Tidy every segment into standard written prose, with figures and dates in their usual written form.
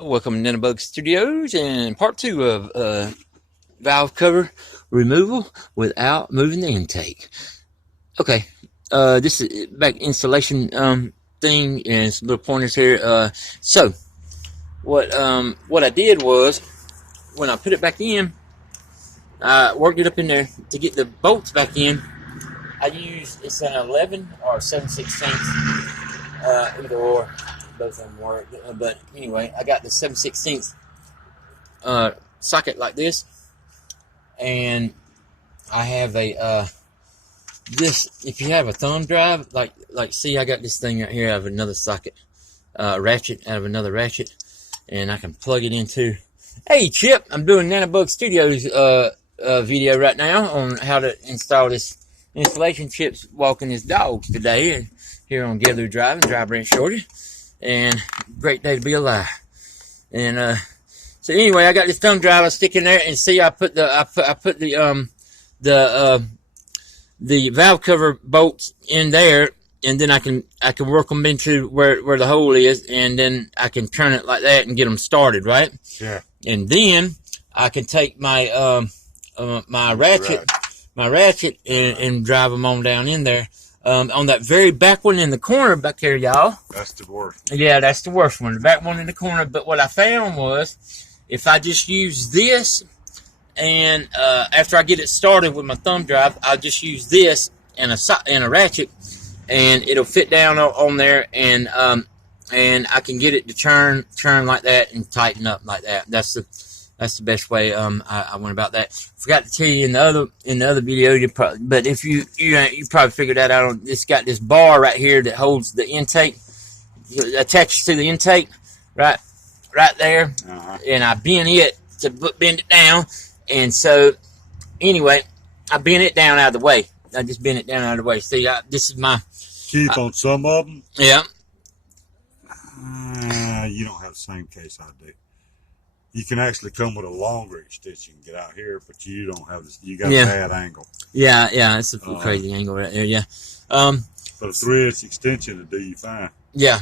Welcome to Ninebug Studios and part 2 of valve cover removal without moving the intake. Okay, this is back installation thing and some little pointers here. So what I did was when I put it back in, I worked it up in there to get the bolts back in. I used it's an 11 or 7/16, either or. Both of them work, but anyway, I got the 7/16 socket like this, and I have a this. If you have a thumb drive, like see, I got this thing right here. I have another socket, ratchet out of another ratchet, and I can plug it into. Hey Chip, I'm doing Ninebug Studios video right now on how to install this installation. Chip's walking his dogs today here on Gaylor Drive and Dry Branch, Georgia. And great day to be alive. And so anyway, I got this thumb drive I stick in there, and see, I put the valve cover bolts in there, and then I can work them into where the hole is, and then I can turn it like that and get them started, right? Yeah. And then I can take my my ratchet and drive them on down in there. On that very back one in the corner back there, y'all. That's the worst. Yeah, that's the worst one. The back one in the corner. But what I found was, if I just use this, and after I get it started with my thumb drive, I'll just use this and a ratchet, and it'll fit down on there, and I can get it to turn like that and tighten up like that. That's the best way I went about that. Forgot to tell you in the other video, but if you probably figured that out. It's got this bar right here that holds the intake, attaches to the intake, right there, and I bend it to bend it down, and so anyway, I bend it down out of the way. I just bend it down out of the way. See, this is my Keep on some of them. Yeah. You don't have the same case I do. You can actually come with a longer extension and get out here, but you don't have this. You got a bad angle. Yeah, it's a crazy angle right there. Yeah. But a 3/8 extension will do you fine. Yeah.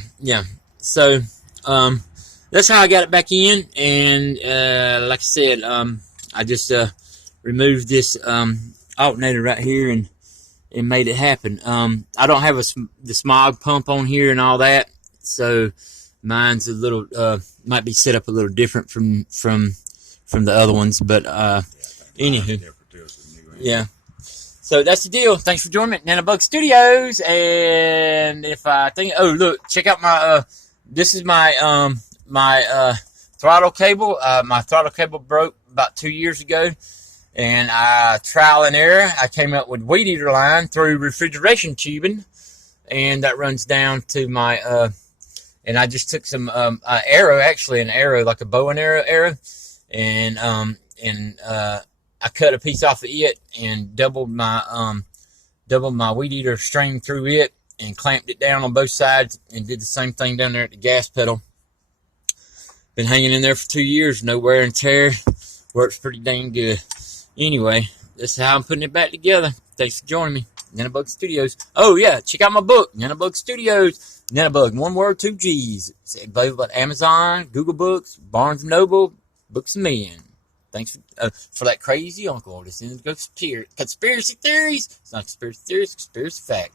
So, that's how I got it back in, and like I said, I just removed this alternator right here and made it happen. I don't have the smog pump on here and all that, so mine's a little might be set up a little different from the other ones, but anywho, yeah. So that's the deal. Thanks for joining me at Ninebug Studios. And if I think, oh look, check out my this is my my throttle cable. My throttle cable broke about 2 years ago, and trial and error, I came up with weed eater line through refrigeration tubing, and that runs down to my and I just took some arrow, actually an arrow, like a bow and arrow, and I cut a piece off of it and doubled my weed eater string through it and clamped it down on both sides, and did the same thing down there at the gas pedal. Been hanging in there for 2 years, no wear and tear. Works pretty dang good. Anyway, this is how I'm putting it back together. Thanks for joining me. Ninebug Studios. Oh yeah, check out my book, Ninebug Studios. Ninebug, one word, 2 G's. It's available at Amazon, Google Books, Barnes & Noble, Books and Men. Thanks for that crazy uncle. This is conspiracy theories. It's not conspiracy theories, it's conspiracy fact.